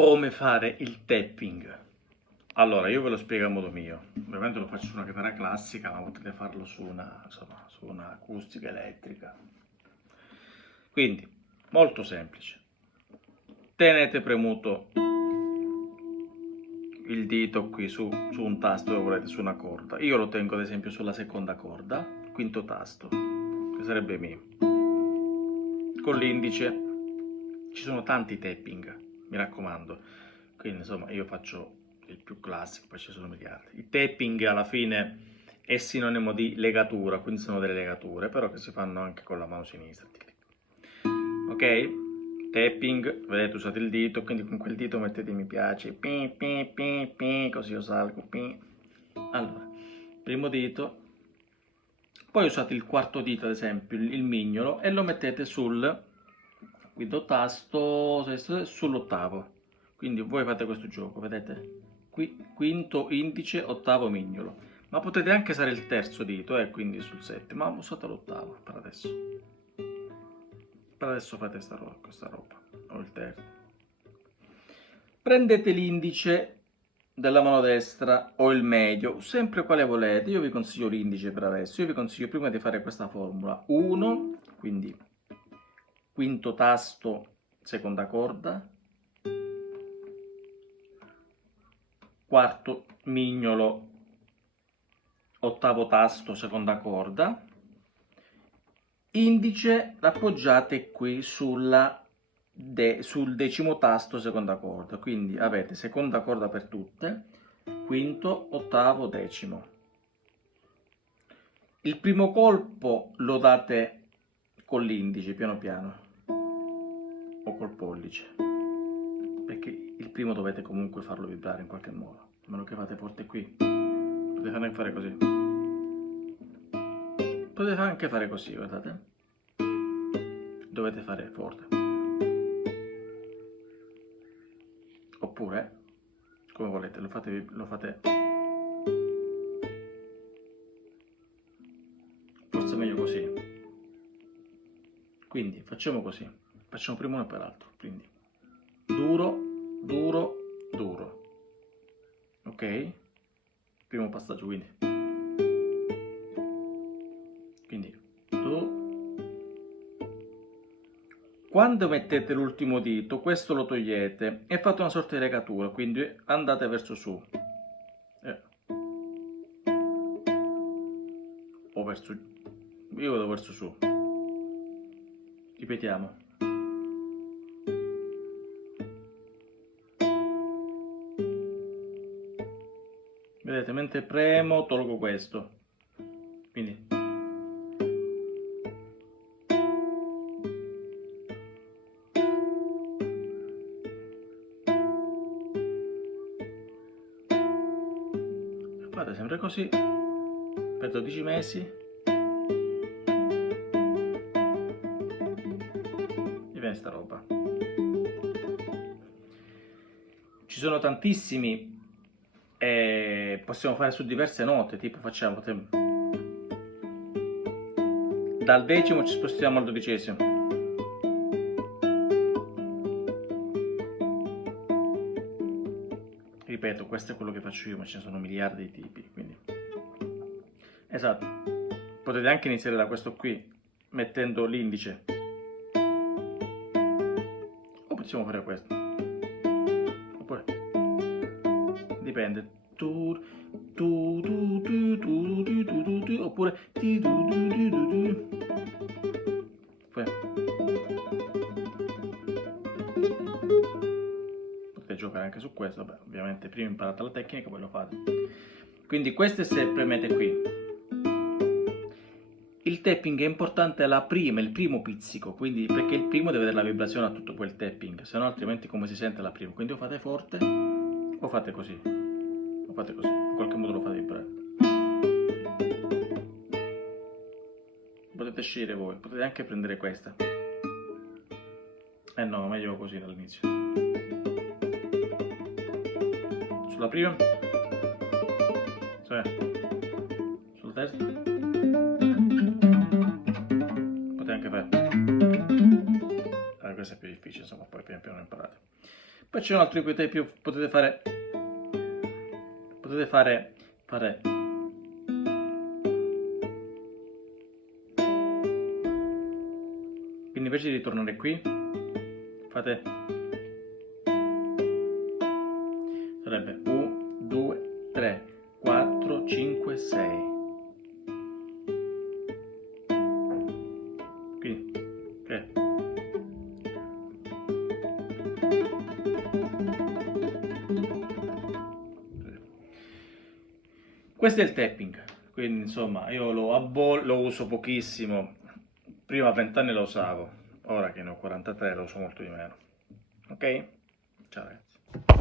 Come fare il tapping? Allora, io ve lo spiego a modo mio. Ovviamente lo faccio su una chitarra classica, ma potete farlo su una, insomma, su una acustica elettrica. Quindi, molto semplice. Tenete premuto il dito qui su un tasto dove volete, su una corda. Io lo tengo ad esempio sulla seconda corda, quinto tasto, che sarebbe Mi. Con l'indice ci sono tanti tapping, mi raccomando. Quindi insomma io faccio il più classico, poi ci sono miliardi. Il tapping alla fine è sinonimo di legatura, quindi sono delle legature, però che si fanno anche con la mano sinistra. Ok? Tapping, vedete, usate il dito, quindi con quel dito mettete mi piace, così io salgo. Allora, primo dito, poi usate il quarto dito, ad esempio, il mignolo, e lo mettete sul quinto tasto, sull'ottavo. Quindi voi fate questo gioco, vedete? Qui, quinto indice, ottavo mignolo. Ma potete anche usare il terzo dito, quindi sul 7, ma usate l'ottavo per adesso. Per adesso fate questa roba, o il terzo. Prendete l'indice della mano destra o il medio, sempre quale volete. Io vi consiglio l'indice per adesso. Io vi consiglio prima di fare questa formula 1, quindi quinto tasto, seconda corda, quarto mignolo, ottavo tasto, seconda corda, indice l'appoggiate qui sul decimo tasto, seconda corda, quindi avete seconda corda per tutte, quinto, ottavo, decimo. Il primo colpo lo date con l'indice piano piano o col pollice, perché il primo dovete comunque farlo vibrare in qualche modo, a meno che fate forte qui. Potete anche fare così. Potete anche fare così, guardate. Dovete fare forte. Oppure, come volete, lo fate. Forse è meglio così. Quindi facciamo così. Facciamo prima uno e poi l'altro. Quindi duro, duro, duro. Ok? Primo passaggio, quindi do. Quando mettete l'ultimo dito, questo lo togliete e fate una sorta di legatura, quindi andate verso su. O verso giù. Io vado verso su. Ripetiamo. Vedete, mentre premo tolgo questo. Quindi fate sempre così per 12 mesi e viene sta roba. Ci sono tantissimi, possiamo fare su diverse note, tipo facciamo dal decimo ci spostiamo al dodicesimo. Ripeto, questo è quello che faccio io, ma ce ne sono miliardi di tipi, quindi esatto. Potete anche iniziare da questo qui, mettendo l'indice, o possiamo fare questo, oppure dipende, oppure potete giocare anche su questo. Vabbè, ovviamente prima imparate la tecnica, poi lo fate. Quindi questo è se premete qui. Il tapping è importante il primo pizzico, quindi perché il primo deve dare la vibrazione a tutto quel tapping, se no altrimenti come si sente la prima? Quindi o fate forte o fate così, in qualche modo lo fate vibrare. Potete scegliere voi, potete anche prendere questa. No, meglio così dall'inizio. Sulla prima, sul terzo. Potete anche fare. Questo è più difficile, insomma, poi piano piano imparate. Poi c'è un altro in cui potete fare quindi invece di tornare qui fate, sarebbe 1 2 3 4 5 6, quindi ok. Questo è il tapping, quindi insomma io lo uso pochissimo, prima a 20 anni lo usavo, ora che ne ho 43 lo uso molto di meno. Ok? Ciao ragazzi.